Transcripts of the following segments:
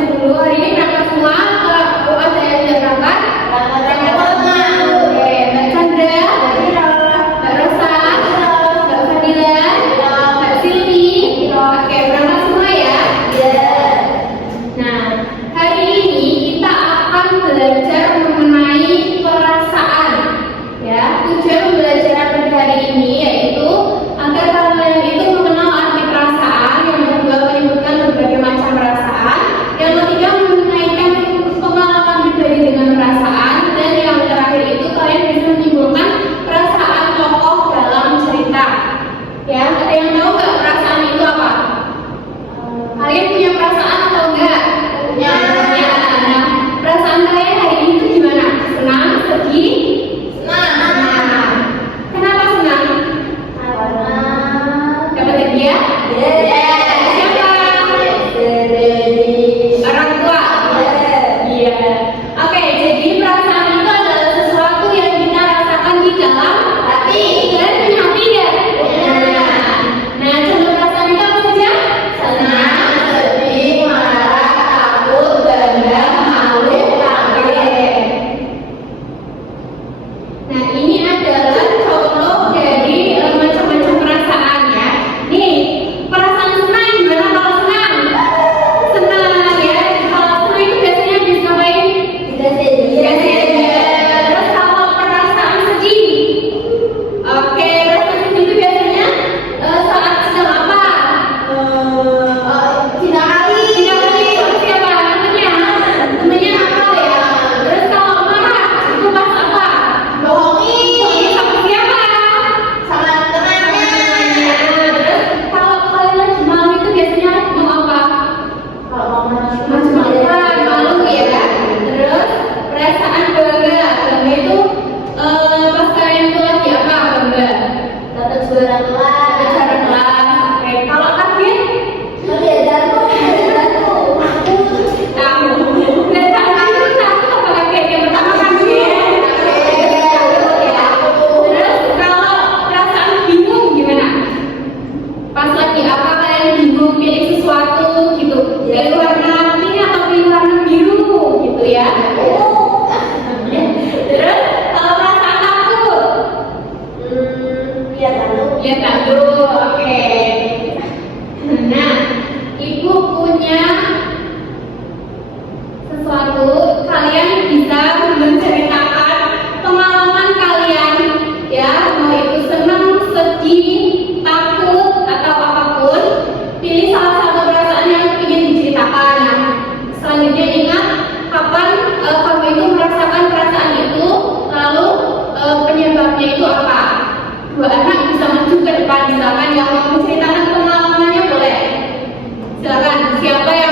absen dulu. Hari ini berangkat semua? Atau ada yang tidak berangkat? Oke, Mbak Chandra, Mbak Rosa, Mbak Fadila, Mbak Silvi. Oke, berangkat semua ya? Nah, hari ini kita akan belajar mengenai perasaan. Ya, tujuan pembelajaran pada hari ini yaitu agar kalian itu mengenal arti perasaan, yang kedua menyebutkan berbagai macam perasaan, yang ketiga mengaitkan pengalaman pribadi dengan perasaan, dan yang terakhir itu kalian bisa menyimpulkan perasaan tokoh dalam cerita. Ya, ada yang tahu nggak perasaan itu apa? Kalian punya perasaan atau enggak? Punya. Nah, perasaan kalian hari ini itu gimana? Senang, sedih? Senang. Kenapa senang? Dapat hadiah? Siapa? Orang tua? Iya. Oke, jadi perasaan itu adalah sesuatu yang kita rasakan di dalam hati. Kalian punya hati nggak? Nah, contoh perasaan itu apa saja? Senang, sedih, marah, takut, bangga, malu, kaget. Nah, ini adalah contoh dari macam-macam perasaan ya. Nih, perasaan senang gimana kalau senang? Senang ya. Kalau senang itu biasanya habis ngapain? Terus kalau perasaan sedih? Oke, perasaan sedih itu biasanya saat sedang apa? Tidak kali. Siapa? Temennya apa ya? Terus kalau marah itu pas apa? Sama siapa? Terus kalau kalian lagi malu itu biasanya mau apa? Macam-macam, malu ya. Terus perasaan bangga itu pas kalian itu lagi apa? Bangga. Juara kelas. Oke, kalau kaget? Tahu. Dan takut apa kaget? Yang pertama kaget. Terus kalau perasaan bingung gimana? Pas lagi apa kalian bingung pilih sesuatu gitu? Pilih warna pink atau pilih warna biru gitu ya? Terus kalau perasaan takut? Lihat dulu, oke. Nah, ibu punya sesuatu, kalian bisa menceritakan pengalaman kalian ya, mau itu senang, sedih, takut atau apapun. Pilih salah satu perasaan yang ingin diceritakan. Nah, selanjutnya ingat kapan kamu itu merasakan perasaan itu, lalu penyebabnya itu apa. Dua anak bisa maju ke depan, silakan yang mau menceritakan pengalamannya boleh. Silakan, siapa yang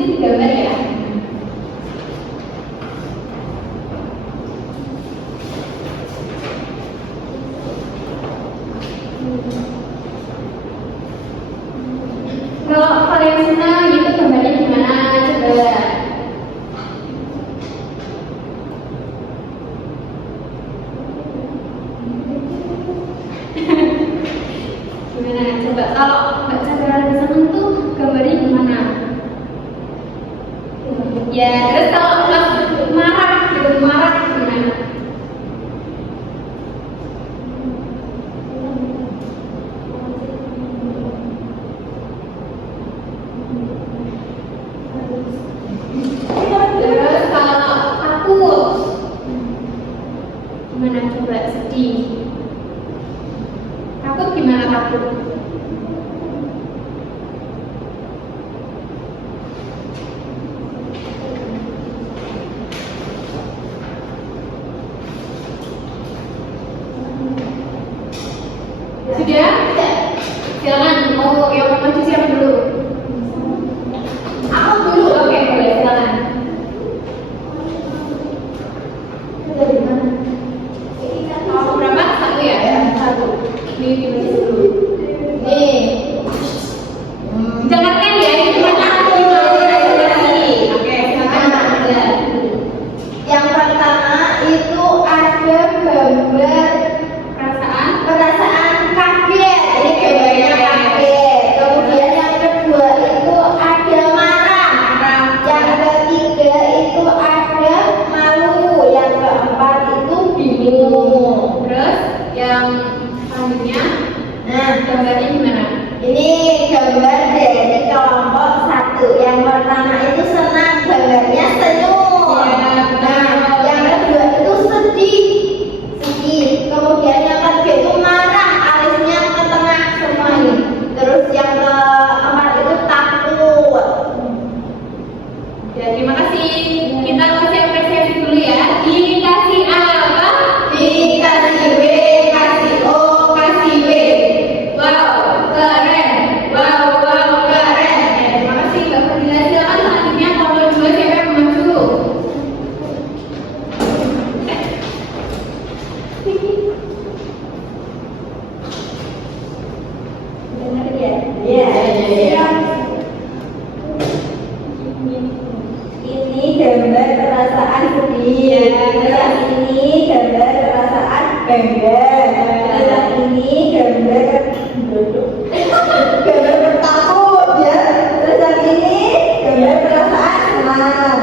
nanti digambar ya. Kalau kalian senang itu gambarnya gimana? Coba. Gimana? Coba kalau Mbak Chandra lebih senang tuh gambarnya gimana? Ya, terus kalau Mbak marah gimana? Terus kalau takut gimana? Coba sedih. Takut gimana takut? Sudah? Silakan mau yang mau maju siapa dulu? Aku dulu. Oke, boleh silakan. Dari mana? Mau berapa? Satu ya? Satu. Ini dibaca dulu. Nih. Dengarkan ya, ini cuma aku nih. Oke, silakan. Yang pertama itu ada gambar perasaan kaget. Ini gambarnya kaget. Kemudian yang kedua itu ada marah. Yang ketiga itu ada malu. Yang keempat itu bingung. Terus yang selanjutnya, Nah, gambarnya gimana? ini gambar dari kelompok satu. Yang pertama itu senang, gambarnya senyum. Ya, benar. Nah, yang kedua itu sedih. Kemudian yang ketiga itu marah, alisnya ke tengah semua ini. Terus yang keempat itu takut. Ya, terima kasih. Kita kasih apresiasi dulu ya. Dikasih apa? Dikasih B, kasih O, kasih W. Wow, keren. Wow, keren. Ya, terima kasih Mbak Fadila. Silakan selanjutnya nomor 2 siapa yang maju? Benar ya? Iya. Ini gambar perasaan sedih. Terus ini gambar perasaan bangga. Terus ini gambar gambar takut ya. Terus yang ini gambar perasaan senang.